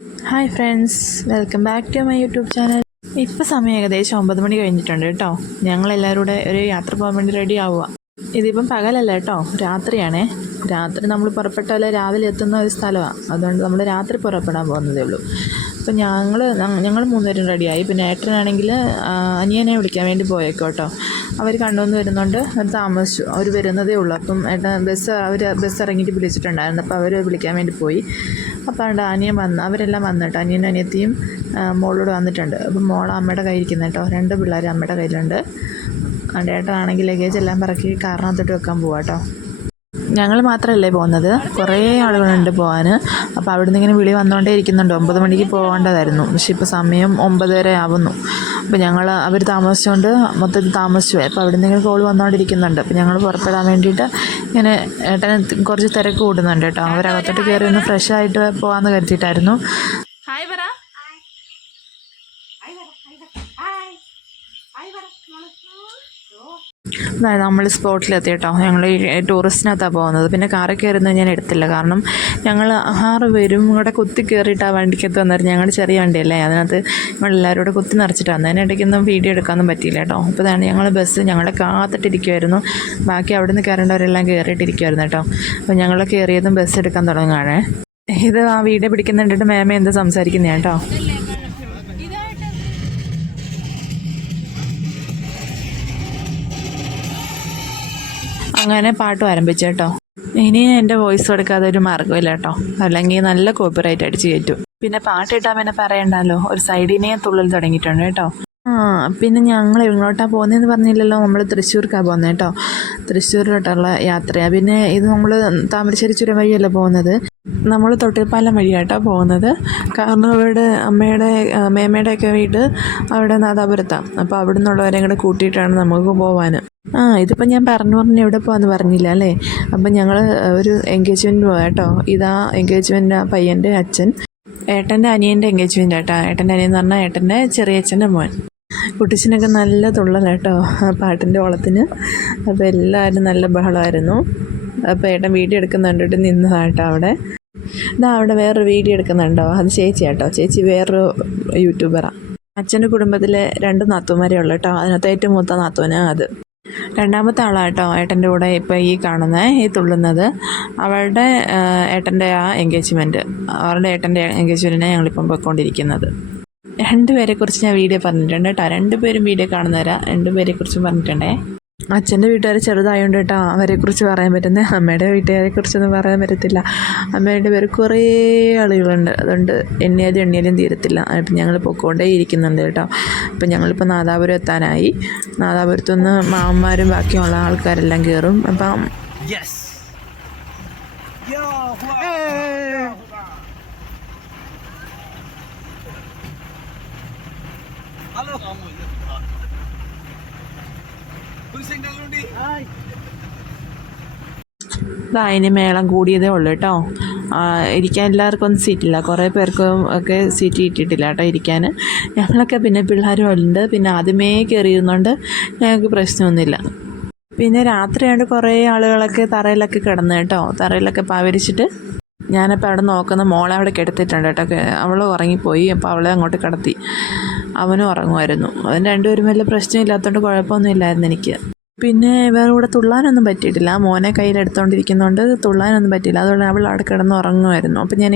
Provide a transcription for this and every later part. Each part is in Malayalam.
Hi friends, welcome back to my YouTube channel. ഇപ്പോൾ സമയം ഏകദേശം 9 മണി കഴിഞ്ഞിട്ടുണ്ട് കേട്ടോ. ഞങ്ങളെല്ലാവരും കൂടെ ഒരു യാത്ര പോകാൻ വേണ്ടി റെഡി ആവുക. ഇതിപ്പം പകലല്ല കേട്ടോ, രാത്രിയാണേ. രാത്രി നമ്മൾ പുറപ്പെട്ടാൽ രാവിലെ എത്തുന്ന ഒരു സ്ഥലമാണ്. അതുകൊണ്ട് നമ്മൾ രാത്രി പുറപ്പെടാൻ പോകുന്നതേ ഉള്ളൂ. അപ്പം ഞങ്ങൾ മൂന്നുപേരും റെഡിയായി. പിന്നെ ഏട്ടനാണെങ്കിൽ അനിയനെ വിളിക്കാൻ വേണ്ടി പോയേക്കോ കേട്ടോ. അവർ കണ്ടുവന്ന് വരുന്നുണ്ട്. അത് താമസിച്ചു, അവർ വരുന്നതേ ഉള്ളൂ. അപ്പം ഏട്ടൻ ബസ് ഇറങ്ങിയിട്ട് വിളിച്ചിട്ടുണ്ടായിരുന്നു. അപ്പോൾ അവർ വിളിക്കാൻ വേണ്ടി പോയി. അപ്പോൾ അവിടെ അനിയൻ അവരെല്ലാം വന്നു കേട്ടോ. അനിയനും അനിയത്തിയും മോളോട് വന്നിട്ടുണ്ട്. അപ്പം മോൾ അമ്മയുടെ കയ്യിൽ ഇരിക്കുന്നത് കേട്ടോ. 2 പിള്ളേർ അമ്മയുടെ കയ്യിലുണ്ട്. ഏട്ടനാണെങ്കിൽ ലഗേജ് എല്ലാം പറക്കി കാറിനകത്തോട്ട് വെക്കാൻ പോവാം കേട്ടോ. ഞങ്ങൾ മാത്രമല്ലേ പോകുന്നത്, കുറേ ആളുകളുണ്ട് പോകാൻ. അപ്പോൾ അവിടെ നിന്ന് ഇങ്ങനെ വിളി വന്നുകൊണ്ടേ ഇരിക്കുന്നുണ്ട്. 9 മണിക്ക് പോകേണ്ടതായിരുന്നു, പക്ഷേ ഇപ്പോൾ സമയം 9 വരെ ആവുന്നു. അപ്പോൾ അവർ താമസിച്ചുകൊണ്ട് മൊത്തത്തിൽ താമസിച്ചു പോയി. അപ്പോൾ അവിടെ നിന്ന് ഇങ്ങനെ കോൾ വന്നുകൊണ്ടിരിക്കുന്നുണ്ട്. അപ്പോൾ ഞങ്ങൾ പുറപ്പെടാൻ വേണ്ടിയിട്ട് ഇങ്ങനെ ഏട്ടന് കുറച്ച് തിരക്ക് കൂടുന്നുണ്ട് കേട്ടോ. അവരകത്തോട്ട് കയറി ഒന്ന് ഫ്രഷ് ആയിട്ട് പോകാമെന്ന് കരുതിയിട്ടായിരുന്നു. ഹായ് പറ. അതായത് നമ്മൾ സ്പോട്ടിലെത്തി കേട്ടോ. ഞങ്ങൾ ടൂറിസ്റ്റിനകത്താണ് പോകുന്നത്. പിന്നെ കാറിൽ കയറുന്നത് ഞാൻ എടുത്തില്ല, കാരണം ഞങ്ങൾ 6 പേരും കൂടെ കുത്തി കയറിയിട്ട് ആ വണ്ടിക്കകത്ത് വന്നിട്ട്, ഞങ്ങളുടെ ചെറിയ വണ്ടിയല്ലേ, അതിനകത്ത് ഞങ്ങളെല്ലാവരും കൂടെ കുത്തി നിറച്ചിട്ടാണ്. അതിനിടയ്ക്കൊന്നും വീഡിയോ എടുക്കാനൊന്നും പറ്റിയില്ല കേട്ടോ. അപ്പോൾ അതാണ് ഞങ്ങൾ ഞങ്ങളെ കാത്തിട്ടിരിക്കുമായിരുന്നു. ബാക്കി അവിടെ നിന്ന് കയറേണ്ടവരെല്ലാം കയറിയിട്ടിരിക്കുമായിരുന്നു കേട്ടോ. അപ്പോൾ ഞങ്ങൾ കയറിയതും ബസ് എടുക്കാൻ തുടങ്ങുകയാണ്. ഇത് ആ വീഡിയോ പിടിക്കുന്നുണ്ടിട്ട് മേമ എന്താ സംസാരിക്കുന്നതാണ് കേട്ടോ. അങ്ങനെ പാട്ട് ആരംഭിച്ചു കേട്ടോ. ഇനി എൻ്റെ വോയിസ് കൊടുക്കാതെ ഒരു മാർഗ്ഗമില്ല കേട്ടോ, അല്ലെങ്കിൽ നല്ല കോപ്പിറൈറ്റ് അടിച്ച് കയറ്റും. പിന്നെ പാട്ടിട്ടാൽ പിന്നെ പറയണ്ടല്ലോ, ഒരു സൈഡിനെ തുള്ളൽ തുടങ്ങിയിട്ടുണ്ട് കേട്ടോ. പിന്നെ ഞങ്ങൾ എങ്ങോട്ടാണ് പോകുന്നതെന്ന് പറഞ്ഞില്ലല്ലോ. നമ്മൾ തൃശ്ശൂർക്കാണ് പോകുന്നത് കേട്ടോ. തൃശ്ശൂരിലോട്ടുള്ള യാത്രയാണ്. പിന്നെ ഇത് നമ്മൾ താമരശ്ശേരി ചുരം വഴിയല്ല പോകുന്നത്, നമ്മൾ തൊട്ടിൽപ്പാലം വഴിയാട്ടോ പോകുന്നത്. കാരണം അവിടെ മേമയുടെയൊക്കെ വീട് അവിടെ നാദാപുരത്താണ്. അപ്പോൾ അവിടെ നിന്നുള്ളവരെയും കൂടെ കൂട്ടിയിട്ടാണ് നമുക്ക് പോകാൻ. ഇതിപ്പോൾ ഞാൻ പറഞ്ഞു എവിടെ പോകാമെന്ന് പറഞ്ഞില്ല അല്ലേ. അപ്പം ഞങ്ങൾ ഒരു എൻഗേജ്മെൻറ്റ് പോകാം കേട്ടോ. ഇതാ എൻഗേജ്മെൻറ്റ് പയ്യൻ്റെ അച്ഛൻ, ഏട്ടൻ്റെ അനിയൻ്റെ എൻഗേജ്മെൻറ്റ് കേട്ടോ. ഏട്ടൻ്റെ അനിയൻ എന്ന് പറഞ്ഞാൽ ഏട്ടൻ്റെ ചെറിയച്ഛൻ്റെ മോൻ. കുട്ടിച്ചനൊക്കെ നല്ല തുള്ളൽ കേട്ടോ പാട്ടിൻ്റെ ഓളത്തിന്. അപ്പോൾ എല്ലാവരും നല്ല ബഹളമായിരുന്നു. അപ്പോൾ ഏട്ടൻ വീഡിയോ എടുക്കുന്നുണ്ടിട്ട് നിന്നതാട്ടോ അവിടെ. അവിടെ വേറൊരു വീഡിയോ എടുക്കുന്നുണ്ടോ, അത് ചേച്ചി കേട്ടോ. ചേച്ചി വേറൊരു യൂട്യൂബറാണ്. അച്ഛൻ്റെ കുടുംബത്തിൽ 2 നാത്തൂന്മാരേ ഉള്ളൂ കേട്ടോ. അതിനകത്ത് ഏറ്റവും മൂത്ത നാത്തൂനാണ് അത്. 2ാമത്തെ ആളാട്ടോ ഏട്ടൻ്റെ കൂടെ ഇപ്പോൾ ഈ കാണുന്നത്, ഈ തുള്ളുന്നത്. അവളുടെ ഏട്ടൻ്റെ ആ എൻഗേജ്മെൻറ്റ്, അവരുടെ ഏട്ടൻ്റെ എൻഗേജ്മെൻറ്റിനെ ഞങ്ങളിപ്പം പോയിക്കൊണ്ടിരിക്കുന്നത്. 2 പേരെക്കുറിച്ച് ഞാൻ വീഡിയോ പറഞ്ഞിട്ടുണ്ട് കേട്ടോ. 2 പേരും വീഡിയോ കാണുന്നവരാ. 2 പേരെക്കുറിച്ചും പറഞ്ഞിട്ടുണ്ടേ. അച്ഛൻ്റെ വീട്ടുകാർ ചെറുതായതുകൊണ്ട് കേട്ടോ അവരെക്കുറിച്ച് പറയാൻ പറ്റുന്നത്. അമ്മയുടെ വീട്ടുകാരെക്കുറിച്ചൊന്നും പറയാൻ പറ്റത്തില്ല. അമ്മയുടെ പേര് കുറേ ആളുകളുണ്ട്, അതുകൊണ്ട് എണ്ണിയാലും തീരത്തില്ല. അപ്പം ഞങ്ങൾ പൊക്കോണ്ടേ ഇരിക്കുന്നുണ്ട് കേട്ടോ. അപ്പം ഞങ്ങളിപ്പോൾ നാദാപുരം എത്താനായി. നാദാപുരത്തുനിന്ന് മാമന്മാരും ബാക്കിയുള്ള ആൾക്കാരെല്ലാം കയറും. അപ്പം അതിന് മേളം കൂടിയതേ ഉള്ളൂ കേട്ടോ. ഇരിക്കാൻ എല്ലാവർക്കും ഒന്നും സീറ്റില്ല, കുറേ പേർക്കും ഒക്കെ സീറ്റ് കിട്ടിയിട്ടില്ല കേട്ടോ ഇരിക്കാൻ. ഞങ്ങളൊക്കെ പിന്നെ പിള്ളേരും ഉണ്ട്. പിന്നെ ആദ്യമേ കയറിയിരുന്നുകൊണ്ട് ഞങ്ങൾക്ക് പ്രശ്നമൊന്നുമില്ല. പിന്നെ രാത്രിയായിട്ട് കുറേ ആളുകളൊക്കെ തറയിലൊക്കെ കിടന്നു കേട്ടോ. തറയിലൊക്കെ പാവരിച്ചിട്ട് ഞാനപ്പോൾ അവിടെ നോക്കുന്ന മോളെ അവിടെ കിടത്തിയിട്ടുണ്ട് കേട്ടോ. അവൾ ഉറങ്ങിപ്പോയി. അപ്പോൾ അവളെ അങ്ങോട്ട് കിടത്തി. അവനും ഉറങ്ങുമായിരുന്നു. അവൻ 2 പേരും വലിയ പ്രശ്നമില്ലാത്തതുകൊണ്ട് കുഴപ്പമൊന്നും ഇല്ലായിരുന്നു എനിക്ക്. പിന്നെ വേറെ കൂടെ തുള്ളാനൊന്നും പറ്റിയിട്ടില്ല. മോനെ കയ്യിലെടുത്തോണ്ടിരിക്കുന്നതുകൊണ്ട് തുള്ളാനൊന്നും പറ്റിയില്ല. അതുകൊണ്ട് അവൾ അവിടെ കിടന്ന് ഉറങ്ങുമായിരുന്നു. അപ്പം ഞാൻ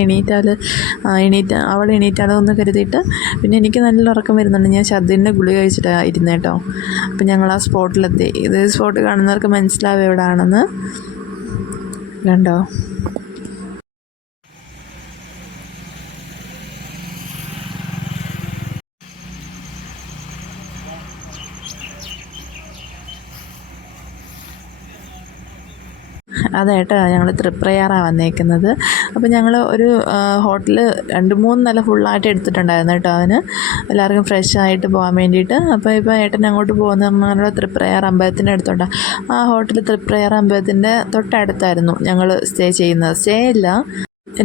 അവൾ എണീറ്റാലൊന്ന് കരുതിയിട്ട് പിന്നെ എനിക്ക് നല്ല ഉറക്കം വരുന്നുണ്ട്. ഞാൻ ഛർദ്ദിൻ്റെ ഗുളിക കഴിച്ചിട്ടാണ് ഇരുന്നത് കേട്ടോ. അപ്പം ഞങ്ങൾ ആ സ്പോട്ടിലെത്തി. ഇത് സ്പോട്ട് കാണുന്നവർക്ക് മനസ്സിലാവും എവിടെയാണെന്ന്. കണ്ടോ? അതേട്ടാ ഞങ്ങൾ തൃപ്രയാറാണ് വന്നേക്കുന്നത്. അപ്പോൾ ഞങ്ങൾ ഒരു ഹോട്ടൽ 2-3 നില ഫുള്ളായിട്ട് എടുത്തിട്ടുണ്ടായിരുന്നു കേട്ടോ. അവന് എല്ലാവർക്കും ഫ്രഷ് ആയിട്ട് പോകാൻ വേണ്ടിയിട്ട്. അപ്പോൾ ഇപ്പോൾ ഏട്ടൻ അങ്ങോട്ട് പോകുന്ന തൃപ്രയാർ അമ്പലത്തിൻ്റെ അടുത്തോട്ടാണ്. ആ ഹോട്ടൽ തൃപ്രയാർ അമ്പലത്തിൻ്റെ തൊട്ടടുത്തായിരുന്നു ഞങ്ങൾ സ്റ്റേ ചെയ്യുന്നത്. സ്റ്റേ ഇല്ല,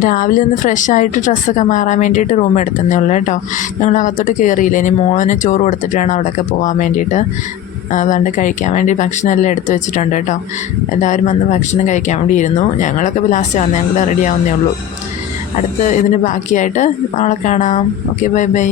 രാവിലെ ഒന്ന് ഫ്രഷ് ആയിട്ട് ഡ്രസ്സൊക്കെ മാറാൻ വേണ്ടിയിട്ട് റൂം എടുത്തതേ ഉള്ളൂ കേട്ടോ. ഞങ്ങൾ അകത്തോട്ട് കയറിയില്ല. ഇനി മോനെ ചോറ് കൊടുത്തിട്ട് വേണം അവിടെയൊക്കെ പോകാൻ വേണ്ടിയിട്ട്. അതുകൊണ്ട് കഴിക്കാൻ വേണ്ടി ഭക്ഷണമെല്ലാം എടുത്തു വെച്ചിട്ടുണ്ട് കേട്ടോ. എല്ലാവരും വന്ന് ഭക്ഷണം കഴിക്കാൻ വേണ്ടി ഇരുന്നു. ഞങ്ങളൊക്കെ ലാസ്റ്റ് വന്നേ, ഞങ്ങൾ റെഡി ആവുന്നേ ഉള്ളൂ. അടുത്ത് ഇതിന് ബാക്കിയായിട്ട് നാളെ കാണാം. Okay, bye bye.